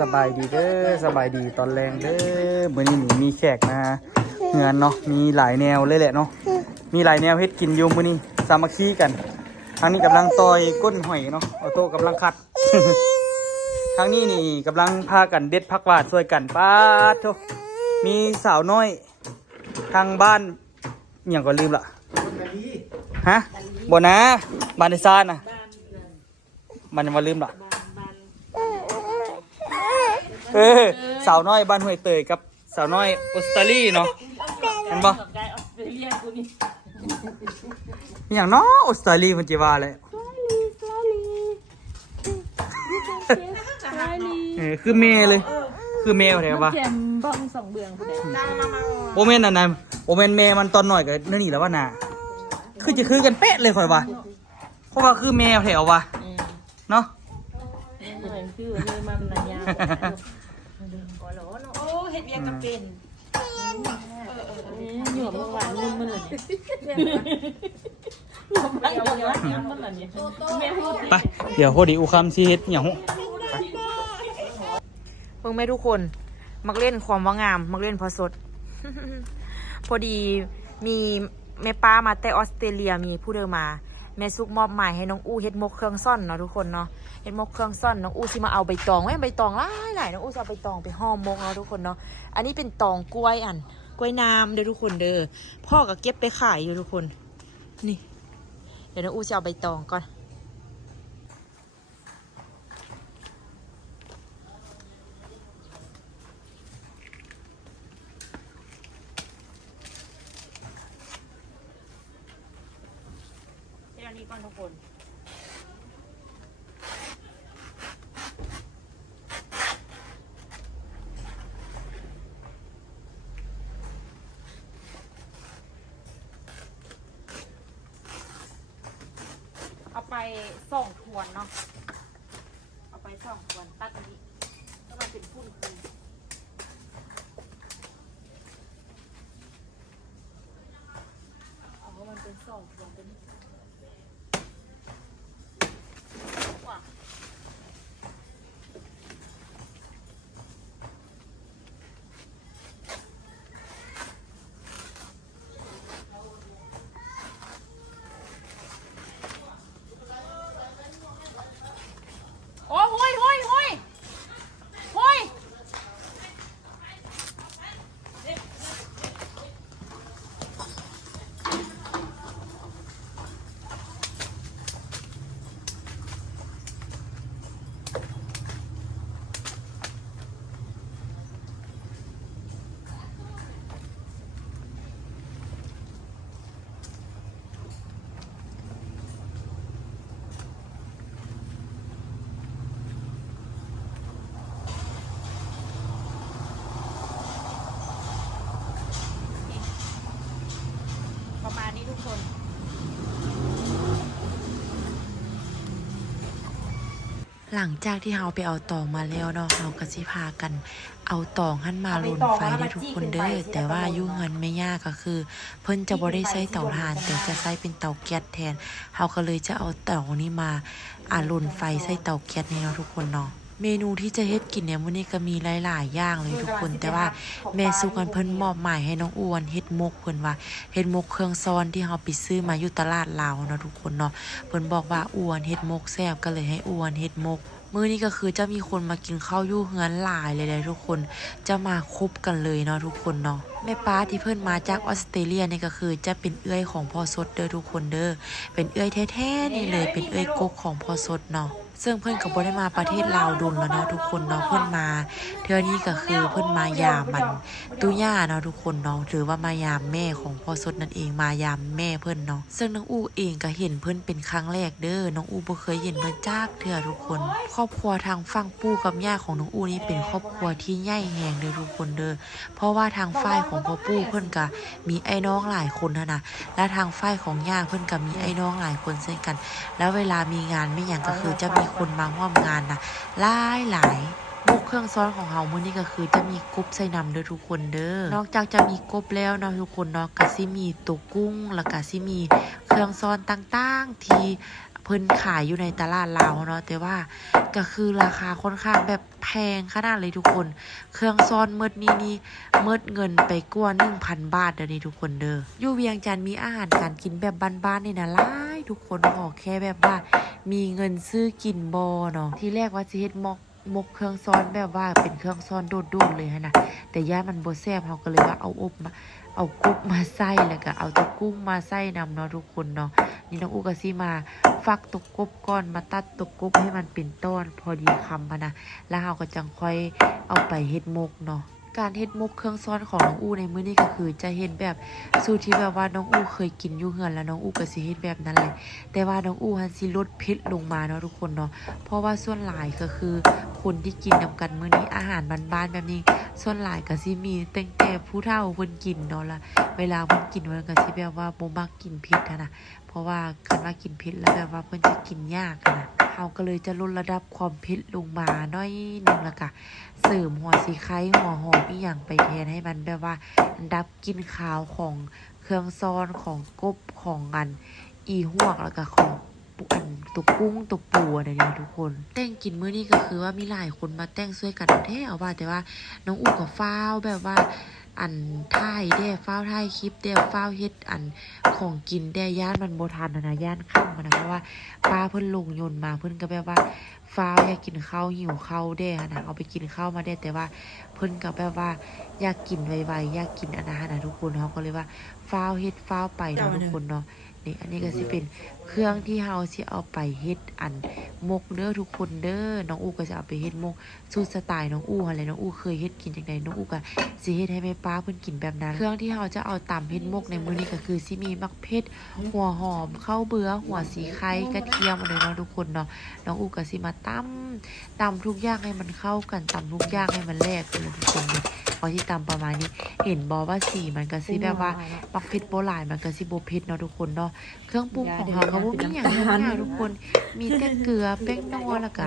สบายดีเด้อสบายดีตอนแรงเด้อมื้อนี้มีแขกนะงานเนาะมีหลายแนวเลยแหละเนาะมีหลายแนวเฮ็ดกินอยู่มื้อนี้สามัคคีกันทางนี้กำลังต่อยก้นหอยเนาะออโต้กำลังคัด ทางนี้นี่กำลังพากันเด็ดผักหวานช่วยกันป้าดโธ่มีสาวน้อยทางบ้านอหย่างก็ลืมละฮะบ่นะบ้านในซ่านน่ะมันยังมาลืมละสาวน้อยบ้านห้วยเตยกับสาวน้อยออสเตรเลียเนาะเห็นปะมีอย่างเนาะออสเตรเลียมันจะว่าเลยคือเมย์เลยคือเมย์อะไรวะบ้องสองเบืองโอเมนอันนั้นโอเมนเมย์มันตอนหน่อยกับนั่นนี่แล้ววะน่ะคือจะคือกันเป๊ะเลยค่อยวะเพราะว่าคือเมย์แถววะเนาะคือเมย์มันระยะโอ้เห็ดเบียร์กับเป็นหยวกหวานนุ่มมันเลยไปเดี๋ยวโคดีอุคัมซีเฮ็ดเหนียวเพิ่งแม่ทุกคนมักเล่นความว่างามมักเล่นพอสด พอดีมีแม่ป้ามาแต่ออสเตรเลียมีผู้เดินมาแม่ซุกมอบหมายให้น้องอู้เฮ็ดมกเครื่องซ่อนเนาะทุกคนเนาะเฮ็ดมกเครื่องซ่อนน้องอู้สิมาเอาใบตองไว้ใบตองหลายน้องอู้จะเอาใบตองไปห่อมกเนาะทุกคนเนาะอันนี้เป็นตองกล้วยกล้วยน้ำเด้อทุกคนเด้อพ่อก็เก็บไปขายอยู่ทุกคนนี่เดี๋ยวน้องอู้จะเอาใบตองก่อนนี่ก่อนทุกคนเอาไป2 ขวดเนาะเอาไป2 ขวดตัดอันนี้ก็มาเป็นพุ่นคืนเอาว่ามันเป็น2 ขวดเป็นประมาณนี้ทุกคนหลังจากที่เราไปเอาตองมาแล้วเนาะเราก็สิพากันเอาตองหั่นมาลนไฟได้ทุกคนเด้อแต่ว่ายุ่งเงินไม่ยากก็คือเพิ่นจะบ่ได้ใช้เตาถ่านแต่จะใช้เป็นเตาแก๊สแทนเราก็เลยจะเอาเตานี้มาลนไฟใส่เตาแก๊สนี่เนาะทุกคนเนาะเมนูที่จะเฮ็ดกินเนี่ยมื้อนี้ก็มีหลายๆอย่างเลยทุกคนแต่ว่าแม่สุกันเพิ่นมอบหมายให้น้องอ้วนเฮ็ดมกเพิ่นว่าเฮ็ดมกเครื่องซ้อนที่เฮาไปซื้อมาอยู่ตลาดลาวเนาะทุกคนเนาะเพิ่นบอกว่าอ้วนเฮ็ดมกแซ่บก็เลยให้อ้วนเฮ็ดมกมื้อนี้ก็คือจะมีคนมากินข้าวอยู่เฮือนหลายเลยทุกคนจะมาคบกันเลยเนาะทุกคนเนาะแม่ป้าที่เพิ่นมาจากออสเตรเลียนี่ก็คือจะเป็นเอื้อยของพ่อสดเด้อทุกคนเด้อเป็นเอื้อยแท้ๆนี่เลยเป็นเอื้อยกกของพ่อสดเนาะซึ่งเพิ่นก็บ่ได้มาประเทศลาวดุลแล้วเนาะทุกคนเนาะเพิ่นมาเทื่อนี้ก็คือเพิ่นมายามมันตุย่าเนาะทุกคนเนาะหรือว่ามายามแม่ของพ่อสดนั่นเองมายามแม่เพิ่นเนาะซึ่งน้องอู้เองก็เห็นเพิ่นเป็นครั้งแรกเด้อน้องอู้บ่เคยเห็นเพิ่นจักเทื่อทุกคนครอบครัวทางฝั่งปู่กับย่าของน้องอู้นี่เป็นครอบครัวที่ใหญ่แฮงเด้อทุกคนเด้อเพราะว่าทางฝ่ายของพ่อปู่เพิ่นก็มีไอ้น้องหลายคนนะและทางฝ่ายของย่าเพิ่นก็มีไอ้น้องหลายคนเช่นกันแล้วเวลามีงานไม่หยังก็คือจะมีคนมาร่วมงานนะหลายมุกเครื่องซ้อนของเฮามื้อนี้ก็คือจะมีกบใส่นำเด้อทุกคนเด้อนอกจากจะมีกบแล้วเนาะทุกคนเนาะก็สิมีตัวกุ้งแล้วก็สิมีเครื่องซ้อนต่างๆที่ เพิ่นขายอยู่ในตลาดลาวเนาะแต่ว่าก็คือราคาค่อนข้างแบบแพงขนาดเลยทุกคน เครื่องซ่อนเมิดนี่เมิดเงินไปกว่า 1,000 บาทเด้อนี่ทุกคนเด้ออยู่เวียงจันทน์มีอาหารการกินแบบบ้านๆนี่นะหลายทุกคนขอแค่แบบว่ามีเงินซื้อกินบ่เนาะที่แรกว่าสิเฮ็ดมกเครื่องซ้อนแบบว่าเป็นเครื่องซ้อนโดดๆเลยนะแต่ย่ามันบ่แซ่บเฮาก็เลยว่าเอากบมาใส่แล้วก็เอาตัวกุ้งมาใส่นำเนาะทุกคนเนาะนี่น้องอูก็สิมาฟักตัวกบก่อนมาตัดตัวกบให้มันเป็นต้นพอดีคำนะแล้วเฮาก็จังค่อยเอาไปเฮ็ดมกเนาะการเฮ็ดมกเครื่องซ้อนของน้องอูในมื้อนี้ก็คือจะเฮ็ดแบบสูตรที่แบบว่าน้องอูเคยกินอยู่เฮือนแล้วน้องอูก็สิเฮ็ดแบบนั้นแหละแต่ว่าน้องอูหันสิลดเผ็ดลงมาเนาะทุกคนเนาะเพราะว่าส่วนหลายก็คือคนที่กินนำกันมื้อนี้อาหารบ้านๆแบบนี้ส่วนหลายก็สิมีตั้งแต่ผู้เฒ่าเพิ่นกินเนาะละเวลาเพิ่นกินเพิ่นก็สิแบบว่าบ่มักกินเผ็ดนะเพราะว่าคันว่ากินเผ็ดแล้วแบบว่าเพิ่นจะกินยากนะเฮาก็เลยจะลดระดับความเผ็ดลงมาหน่อยนึงแล้วก็เสริมหัวสีไข่หัวหอมอีหยังไปแทนให้มันแบบว่าดับกลิ่นคาวของเครื่องซ้อนของกบของอีหวกแล้วก็ของตัวกุ้งตัวปูอะไรเนี่ยทุกคนแต่งกินมื้อนี้ก็คือว่ามีหลายคนมาแต่งช่วยกันแท้เอาว่าแต่ว่าน้องอู๋ก็ฟ้าวแบบว่าถ่ายเด้ฟ้าวถ่ายคลิปเด้ฟ้าวเฮ็ดของกินเด้ย่านมันบ่ทันนะย่านค่ำนะเพราะว่าป้าเพิ่นลงยนต์มาเพิ่นก็แบบว่าฟ้าวอยากกินข้าวหิวข้าวเด้นะเอาไปกินข้าวมาได้แต่ว่าเพิ่นก็แบบว่าอยากกินไวๆอยากกินอันนั้นนะทุกคนเฮาก็เลยว่าฟ้าวเฮ็ดฟ้าวไปเนาะทุกคนเนาะนี่อันนี้ก็สิเป็นเครื่องที่เฮาสิเอาไปเฮ็ดมกเด้อทุกคนเด้อน้องอูก็จะเอาไปเฮ็ดมกสูตรสไตล์น้องอูหั่นแหละน้องอูเคยเฮ็ดกินจังไดน้องอูก็สิเฮ็ดให้แม่ป้าเพิ่นกินแบบนั้นเครื่องที่เฮาจะเอาตำเฮ็ดมกในมื้อนี้ก็คือสิมีมักเผ็ดหัวหอมข้าวเบื่อหัวสีไข่กระเทียมอะไรเนาะทุกคนเนาะน้องอูก็สิมาตำทุกอย่างให้มันเข้ากันตำทุกอย่างให้มันแลกกันเลยทุกคนนี่พอที่ตำประมาณนี้เห็นบ่ว่าสีมันก็สิแบบว่ามักเผ็ดบ่หลายมันก็สิบ่เผ็ดเนาะทุกคนเนาะเครื่องปรุงของเฮาก็บ่มีหยังมากทุกคนมีแต่เกลือแป้งนัวแล้วก็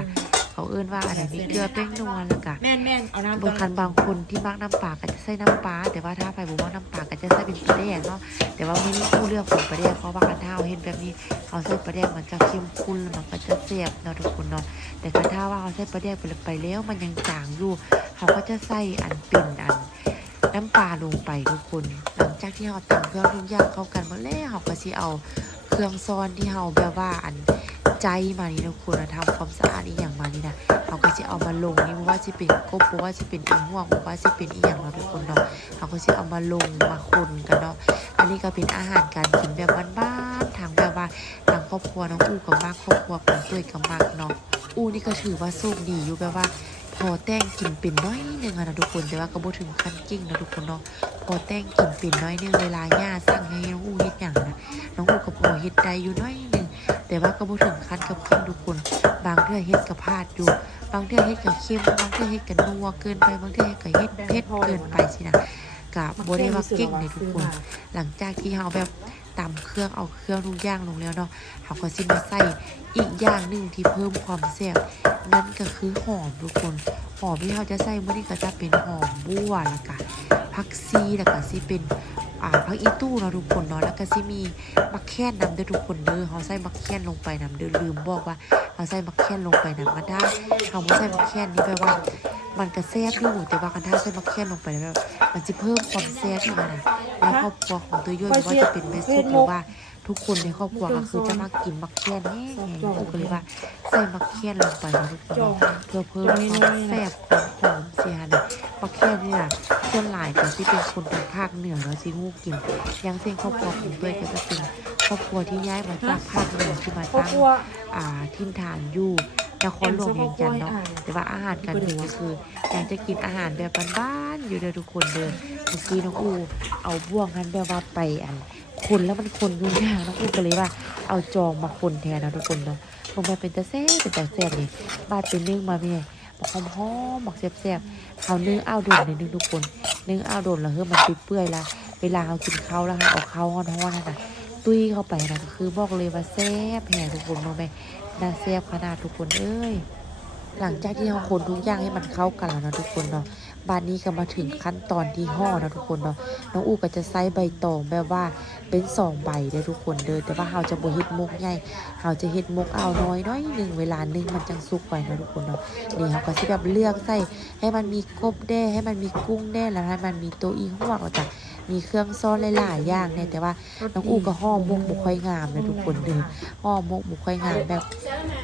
เขาเอิ้นว่าอะไรมีเกลือแป้งนัวแล้วก็ แม่นเอาน้ำ บางคันบางคนที่มักน้ำปลาก็จะใส่น้ำปลาแต่ว่าถ้าใครบ่มักน้ำปลาก็จะใส่เป็นปลาแดกเนาะแต่ว่าไม่มีผู้เลือกของปลาแดกเพราะว่าคันถ้าเห็นแบบนี้เขาใส่ปลาแดกมันจะเข้มข้นแล้วมันก็จะแซ่บเนาะทุกคนเนาะแต่คันถ้าว่าเขาใส่ปลาแดกไปแล้วมันยังจางอยู่เขาก็จะใส่เป็นน้ำปลาลงไปทุกคนหลังจากที่เราตำเครื่องทุกอย่างเข้ากันหมดแล้วเขาก็สิเอาเครื่องซ้อนที่เราแบบว่าใจมานี่ทุกคนทำความสะอาดอีกอย่างมานี่นะเขาก็จะเอามาลงนี่ไม่ว่าจะเป็นกบไม่ว่าจะเป็นอีห่วงไม่ว่าจะเป็นอีอย่างเราทุกคนเนาะเขาก็จะเอามาลงมาคนกันเนาะอันนี้ก็เป็นอาหารการกินแบบบ้านๆทางแบบว่าทางครอบครัวน้องอูกับมากครอบครัวของเตยกับมากเนาะอูนี่ก็ถือว่าโชคดีอยู่แบบว่าพอแต่งกินเป็นน้อยนึงนะทุกคนแต่ว่าก็บ่ถึงขั้นกิ้งนะทุกคนเนาะพอแต่งกินเป็นน้อยนึงเวลาย่าสั่งให้น้องอูเฮ็ดอย่างนะน้องอูก็พอเฮ็ดได้อยู่น้อยนึงแต่ว่าก็บ่ถึงขั้นกับกิ้งทุกคนบางเทื่อเฮ็ดกับพลาดอยู่บางเทื่อเฮ็ดกับเค็มบางเทื่อเฮ็ดกับนัวเกินไปบางเทื่อเฮ็ดกับเฮ็ดเผ็ดเกินไปสินะก็บ่ได้ว่าเก่งเลยทุกคนหลังจากที่เฮาแบบตำเครื่องเอาเครื่องทุกอย่างลงแล้วเนาะเฮาก็สิมาใส่อีกอย่างนึงที่เพิ่มความแซ่บนั่นก็คือหอมทุกคนหอมที่เราจะใส่มื้อนี้ก็จะเป็นหอมบัวแล้วก็ผักชีแล้วก็สิเป็นผักอีตู้เนาะทุกคนเนาะแล้วก็สิมีมักแค่นนำเด้อทุกคนเด้อเฮาใส่มักแค่นลงไปนำเด้อลืมบอกว่าเฮาใส่มักแค่นลงไปนำมาได้เฮาบ่ใส่มักแค่นนี่แปลว่ามันก็แซ่บอยู่แต่ว่าคันถ้าใส่มักแค่นลงไปแล้วแบบมันสิเพิ่มความแซ่บขึ้นมานะแล้วครอบครัวของตัวย่อยว่าจะเป็นแม่ซุปหรือว่าทุกคนในครอบครัวก็คือจะมากินมักแค่นแห้งๆก็เลยว่าใส่มักแค่นลงไปนะทุกคนเพื่อเพิ่มความแซ่บความหอมเสียนะมักแค่นนี่นะส่วนหลายก็ที่เป็นคนทางภาคเหนือแล้วสิฮู้กินอย่างเช่นครอบครัวของเต้ยก็จะเป็นครอบครัวที่ย้ายมาจากภาคเหนือที่มาตั้งถิ่นฐานอยู่นครหลวงเวียงจันทน์เนาะแต่ว่าอาหารการกินก็คืออยากจะกินอาหารแบบบ้านๆอยู่เด้อทุกคนเด้อเมื่อกี้น้องอูเอาบ่วงกันแบบว่าไปคนแล้วมันคนยุ่งยากน้องอูก็เลยว่าเอาจองมาคนแทนนะทุกคนเนาะลงไปเป็นตะแซ่บเป็นตะแซ่บนี่บาดเป็นนึ่งมาแม่บอกหอมๆบอกแซ่บๆเขานึ่งอ้าวโดนในนึงทุกคนนึ่งอ้าวโดนแล้วมันเปื่อยๆละเวลาเขากินข้าวแล้วเอาข้าวฮ้อนๆนั่นน่ะตุ้ยเข้าไปนะก็คือบอกเลยว่าแซ่บแห่ทุกคนเนาะแม่น่าแซ่บขนาดทุกคนเอ้ยหลังจากที่เราคนทุกอย่างให้มันเข้ากันแล้วนะทุกคนเนาะ บาดนี้ก็มาถึงขั้นตอนที่ห่อนะทุกคนเนาะน้องอูก็จะใส่ใบตองแบบว่าเป็น2ใบเด้อทุกคนเด้อแต่ว่าเราจะบ่เฮ็ดมุกใหญ่เราจะเฮ็ดมุกเอาน้อยนึงเวลานึงมันจังสุกไว้นะทุกคนเนาะนี่เราก็สิแบบเลือกใส่ให้มันมีกบแด้ให้มันมีกุ้งแด้แล้วให้มันมีตัวอีหัวก็จะมีเครื่องซ้อนหลายๆอย่างเนี่ยแต่ว่าน้องอูก็ห่อมุกบ่ค่อยงามนะทุกคนเด้อห่อมุกบ่ค่อยงามแบบ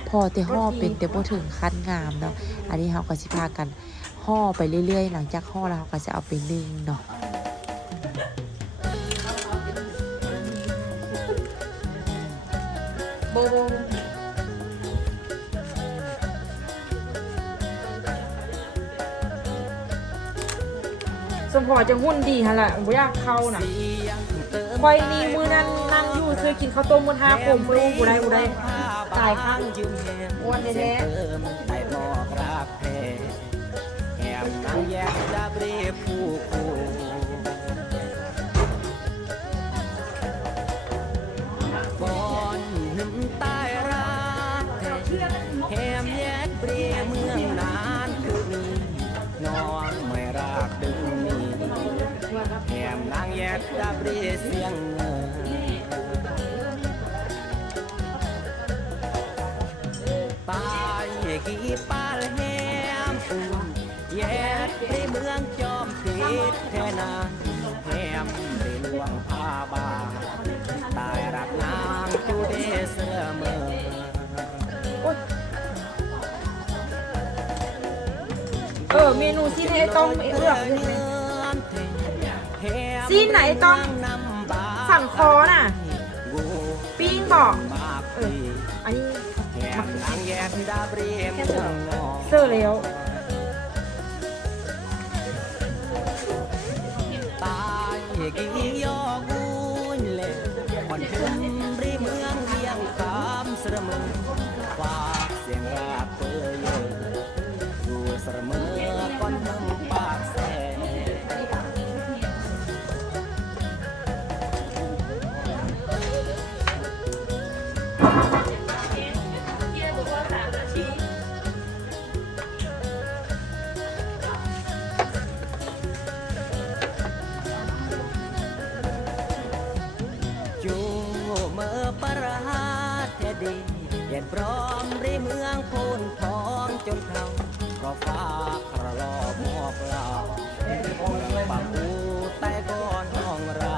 พอแต่ห่อเป็นแต่บ่ถึงขั้นงามเนาะอันนี้เราก็สิพากันห่อไปเรื่อยๆหลังจากห่อแล้วเราก็จะเอาไปนึ่งเนาะโบสมพอจะหุ้นดีฮะล่ะบ่อยากเข้าน่ะควายนี่มือนั้นนั่งอยู่ซื้อกินข้าวต้มมื้อ5 โมงบ่ได้ตายข้างอ้วนแท้กี่ปาลแฮมแย่ในเมืองจอมติดแท่นางแฮมได้ลวงพาบาตายรักนางจูเดเสือเมือเมนูซีนไหนต้องเลือกซีนไหนต้องสั่งคอน่ะปิ้งบอกอันนี้เสื้อแล้วตายกี่ยอกุนเล่ผ่อนขึ้นริเมืองเวียงคำเสมอฝากเสียงราบเปื่อยอยู่เสมอก่อนเมืองปากแสเย็นพร้อมริเมืองพูนทองจนเขาก็ฟ้าครลอบมอบเราปากอูใต้ก้อนห้องรา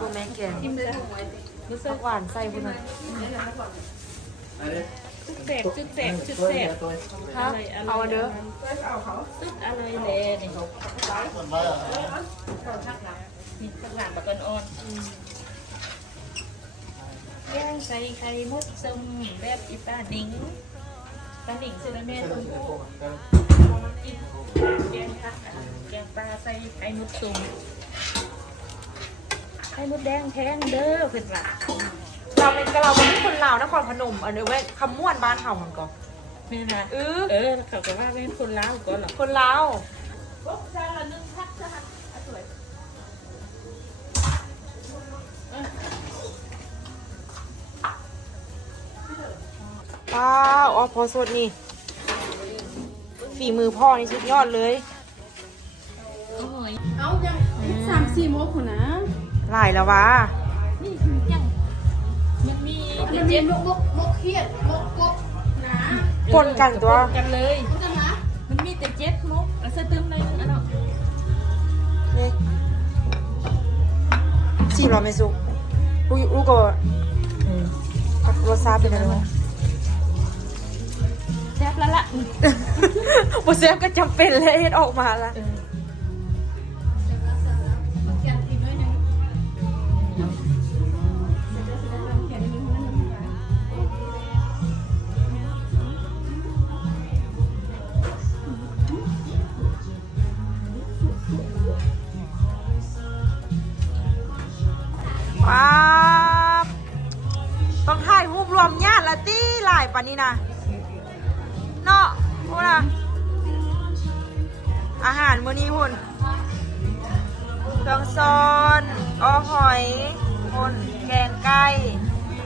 บุแม่แกงรู้สึกหวานใส่บุญจุดแสบครับเอาเด้อจุดอะไรเลยนี่มีสักหลังแบบอ่อนแกงใส่ไข่มดส้มแบบอีตาดิ้งตาดิ้งเซนเมนแกงผักแกงปลาใส่ไข่มดส้มไข่มดแดงแพงเด้อเพื่อนว่าเราเป็นคนลาวนครพนมอันนี้ไว้คำม่วนบ้านเฮามันก็นี่นะเขาก็ว่าเป็นคนลาวก็หรอคนลาวอ๋อพอสดนี่ฝีมือพ่อนี่สุดยอดเลยเอายัง3-4 โมงคนนะหลายแล้ววะนี่ยังมันมีมกเครียดมกกบนะปนกันตัวกันเลยมันมีแต่7 มกแล้วใส่ตึ้มเลยอันนั้นชิมเราไม่สุกลูกก็รสชาติเป็นอะไรวะแซ่บแล้วล่ะบ่แซ่บก็จำเป็นเลยเฮ็ดออกมาละว้าต้องถ่ายรูปรวมญาติละตี้หลายปานนี้นะเนาะพูดนะอาหารมื้อนี้พุ่นเครื่องซ้อนอ้อหอยพุ่นแกงไก่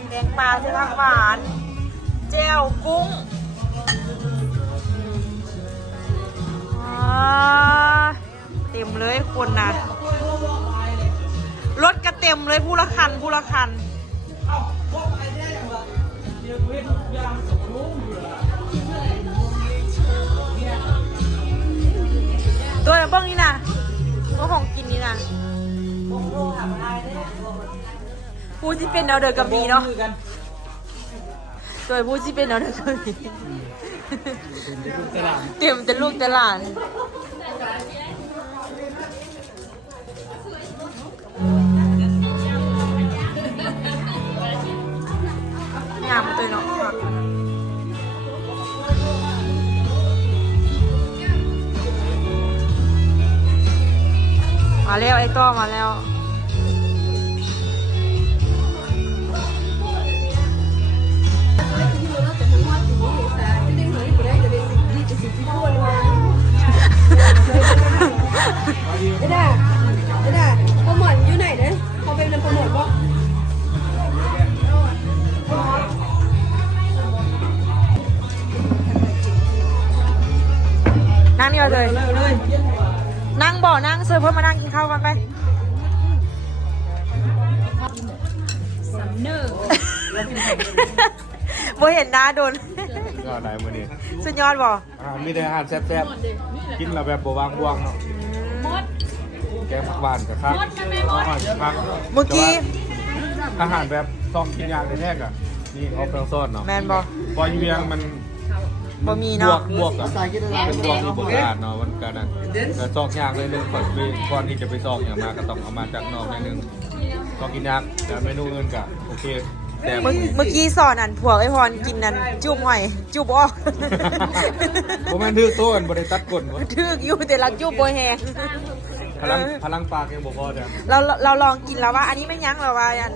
แกงปลาเส้นผักหวานเจลกุ้ง เต็มเลยคนนะรถก็เต็มเลยผู้ละคันผู้ละคันตัวเบิ้งนี่นะตัวของกินนี่นะผู้ที่เป็นแนวเดินกับมีเนาะตัวผู้ที่เป็นแนวเดินกับมีเตรียมจะลูกจะหลานงามตัวเนาะมาแล้วไอ้ต้อมาแล้วได้โปรโมทอยู่ไหนเนี่ยเขาเป็นโปรโมทป่ะ นั่งนี่มาเลยนั่งบ่อนั่งเซิร์ฟเพิ่มมานั่งกินข้าวกันไปโบเห็นหน้าโดน ก็ได้มื้อนี้ สุดยอดบ่ มีแต่อาหารแซ่บๆกินแล้วแบบบ่วางบวงเนาะแกงผักหวานกับข้าวอาหารผัก เมื่อกี้ อาหารแบบซองกินยากแท้ๆอ่ะนี่เอาเครื่องซอสเนาะ แมนบ่ พออยู่เวียงมัน บ่มีเนาะ บวกกับเป็นบวกที่โบราณเนาะมันก็นั่นแต่ซอกยากเลยนึงก่อนที่จะไปซอกอย่างมาก็ต้องเอามาจากนอกนิดนึงซอกกินยากแต่เมนูอื่นก็โอเคแต่ เมื่อกี้สอนอันผัวไอ้พรกินนั่นจูบหอยจูบออก ผมแม่นถือโต้นบ่ได้ตัดก้นบ่ ทึกอยู่แต่ละจูบบ่แหง พลังปากยังบ่พอแต่ เราลองกินแล้วว่าอันนี้ไม่ยั้งเราว่าอัน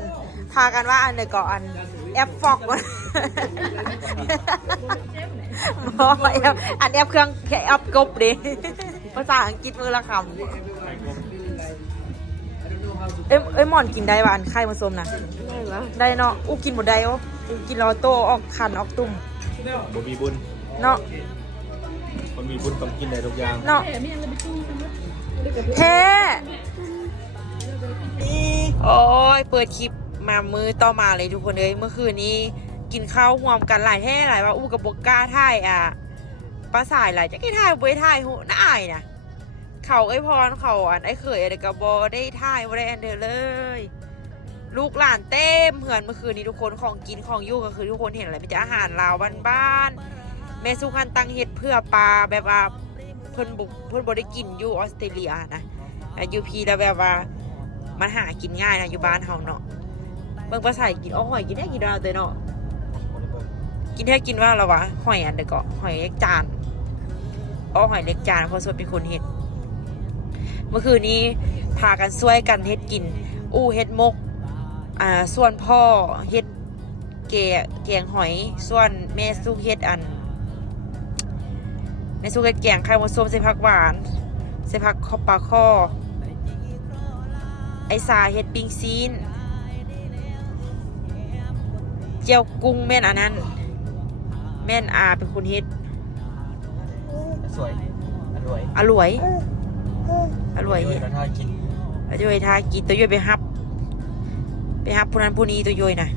พากันว่าอันเดียวก่อนแอปฟอกมันบอกแอปอันแอปเครื่องแอปกบดิภาษาอังกฤษมือละคำเอ้ยหมอนกินได้ป่ะอันไข่มาส้มนะได้เนาะอู้กินหมดได้โอ้อู้กินแล้วโตออกคันออกตุ่ม บ่มีบุญ เนาะ คนมีบุญต้องกินได้ทุกอย่าง เนาะแท้โอ้ยเปิดคลิปมามือต่อมาเลยทุกคนเลยเมื่อคืนนี้กินข้าวห่วมกันหลายแห่หลายว่าอู้กับบกกล้าถ่ายป้าสายหลายจะกี่ถ่ายบ่ได้ถ่ายหูน่าอายนะเขาไอ้พรเขาอันไอ้เขยอะไรกับบอได้ถ่ายบ่ได้อันเดียวเลย ลูกหลานเต็มเหือนเมื่อคืนนี้ทุกคนของกินของยู่ก็คือทุกคนเห็นอะไรมีแต่อาหารลาวบ้านๆแม่สุขันตังเห็ดเพื่อปลาแบบว่าเพิ่นบ่ได้กินอยู่ออสเตรเลียนะอยู่พีแล้วแบบว่ามันหากินง่ายนะอยู่บ้านเฮาเนาะเบิ่งภาษากินหอยกินได้กินดาวเตยเนาะกินแท้กินว่าเราวะหอยอันเดียวก็หอยเล็กจานหอยเล็กจานเพราะส่วนเป็นคนเฮ็ดเมื่อคืนนี้พากันช่วยกันเฮ็ดกินอู้เฮ็ดมกส่วนพ่อเฮ็ดแกงหอยส่วนแม่สุกเฮ็ดแม่สุกเฮ็ดแกงไข่มดส้มใส่ผักหวานใส่ผักปลาข้อไอซาเฮ็ดปิ้งซีนเจียวกุ้งแม่นอันนั้นแม่นเป็นคนเฮ็ด สวยอร่อย อร่อยเฮ็ด ถ้ากิน ตัวย่อยทากินตัวย่อยไปฮับผู้นั้นผู้นี้ตัวย่อยนะ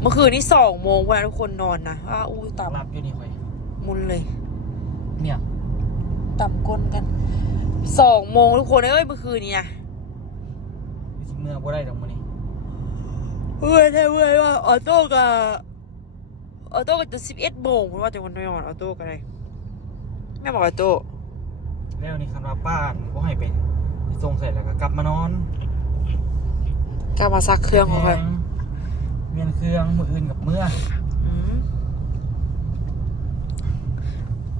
เมื่อคืนนี้2 โมงพวกนั้นทุกคนนอนนะอู้ต่ำ รับอยู่นี่ค่อย มุนเลย เนี่ย ต่ำก้นกัน2 โมงทุกคนเอ้ยเมื่อคืนนี้นะ สิเมื่อบ่ได้ดอกมื้อนี้ เว้ยว่าออโต้ก็จะ11 โมงเพราะว่าจะวันนอนออโต้กันเลยแม่บอกออโต้ แล้วนี่คันว่าป้านบ่ให้ไปส่งเสร็จแล้วก็กลับมานอน กล้ามาซักเครื่องของใคร เมียนเครื่องมื้ออื่นกับเมื่อ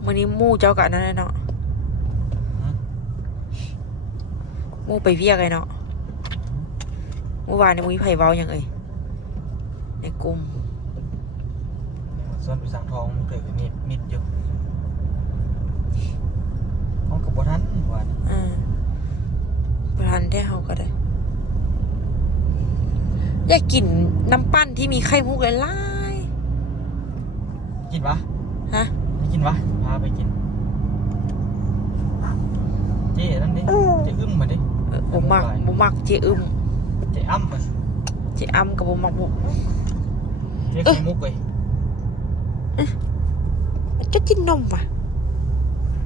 มื้อนี้หมู่เจ้ากับนั่นเนาะหมู่ไปเวียกไงเนาะเมื่อวานในมื้อไผ่เว้าอย่างเอ่ยในกลุ่ม ส่วนไปสั่งทองมันเกิดขึ้นมิดอยู่ห้องกับบ่ทันว่า ประธานได้เฮาก็ได้ อยากกินน้ำปั้นที่มีไข่มุกหลาย กินปะ ๆฮะ ไม่กินปะพาไปกินเจ๊นั่นดิเจ๊อึ้มมาดิ บ่มักเจอึม เจ๊อ้ำมา เจอ้ำกับบ่มักบุ เจ๊ไข่มุกเลย จะกินนมว่ะ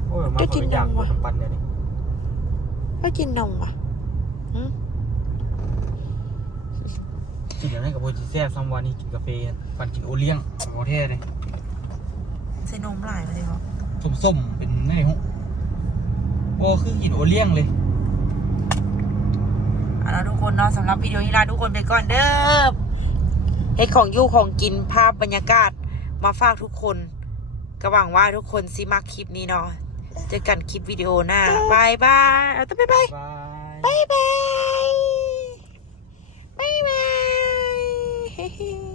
โอ้ยมาเป็นอย่างน้ำปั่นเนี่ยนี่ จะกินนมว่ะ กินอย่างนั้นกับโบจิแซ่บซัมวานี่กินกาแฟปั่นกินโอเลี้ยงโอเท่เลย ใส่นมหลายมาเลยบอก ส้มๆเป็นไงฮะโอ้คือกินโอเลี้ยงเลย เอาละทุกคนเนาะสำหรับวิดีโอนี้ลาทุกคนไปก่อนเด้อเฮ็ดของอยู่ของกินภาพบรรยากาศมาฝากทุกคนก็หวังว่าทุกคนสิมักคลิปนี้เนาะเจอกันคลิปวิดีโอหน้าบายบายเอาต้องบ๊ายบาย บาย บายบายบายบาย